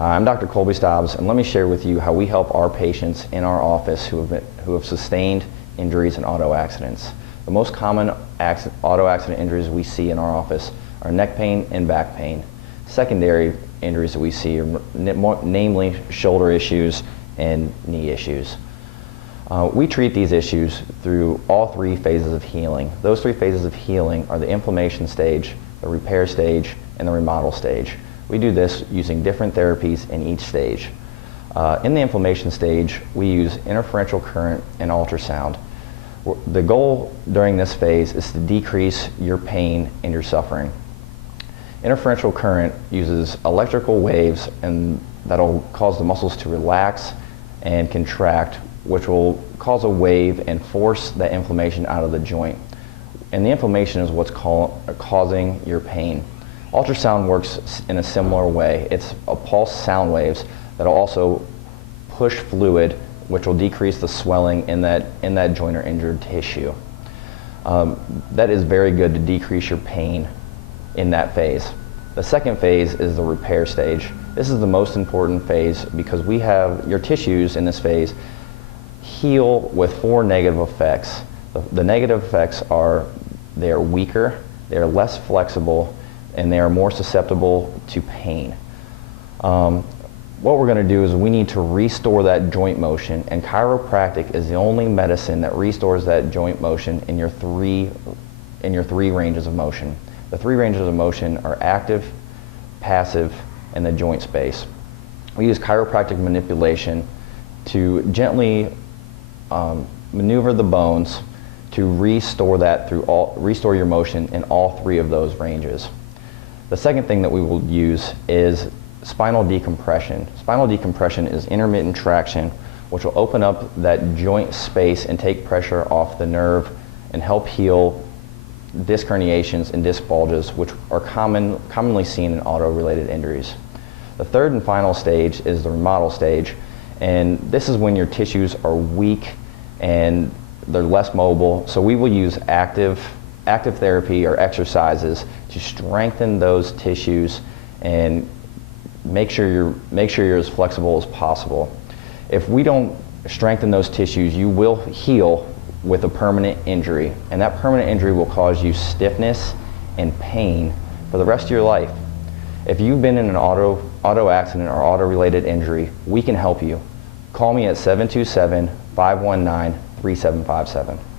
Hi, I'm Dr. Colby Stobbs, and let me share with you how we help our patients in our office who have sustained injuries in auto accidents. The most common auto accident injuries we see in our office are neck pain and back pain. Secondary injuries that we see are namely shoulder issues and knee issues. We treat these issues through all three phases of healing. Those three phases of healing are the inflammation stage, the repair stage, and the remodel stage. We do this using different therapies in each stage. In the inflammation stage, we use interferential current and ultrasound. The goal during this phase is to decrease your pain and your suffering. Interferential current uses electrical waves and that'll cause the muscles to relax and contract, which will cause a wave and force that inflammation out of the joint. And the inflammation is what's causing your pain. Ultrasound works in a similar way. It's a pulse sound waves that'll also push fluid, which will decrease the swelling in that joint or injured tissue. That is very good to decrease your pain in that phase. The second phase is the repair stage. This is the most important phase because we have your tissues in this phase heal with four negative effects. The negative effects are they are weaker, they are less flexible, and they are more susceptible to pain. What we're going to do is we need to restore that joint motion, and chiropractic is the only medicine that restores that joint motion in your three ranges of motion. The three ranges of motion are active, passive, and the joint space. We use chiropractic manipulation to gently maneuver the bones to restore your motion in all three of those ranges. The second thing that we will use is spinal decompression. Spinal decompression is intermittent traction, which will open up that joint space and take pressure off the nerve and help heal disc herniations and disc bulges, which are commonly seen in auto-related injuries. The third and final stage is the remodel stage, and this is when your tissues are weak and they're less mobile, so we will use active therapy or exercises to strengthen those tissues and make sure you're as flexible as possible. If we don't strengthen those tissues, you will heal with a permanent injury, and that permanent injury will cause you stiffness and pain for the rest of your life. If you've been in an auto accident or auto-related injury, we can help you. Call me at 727-519-3757.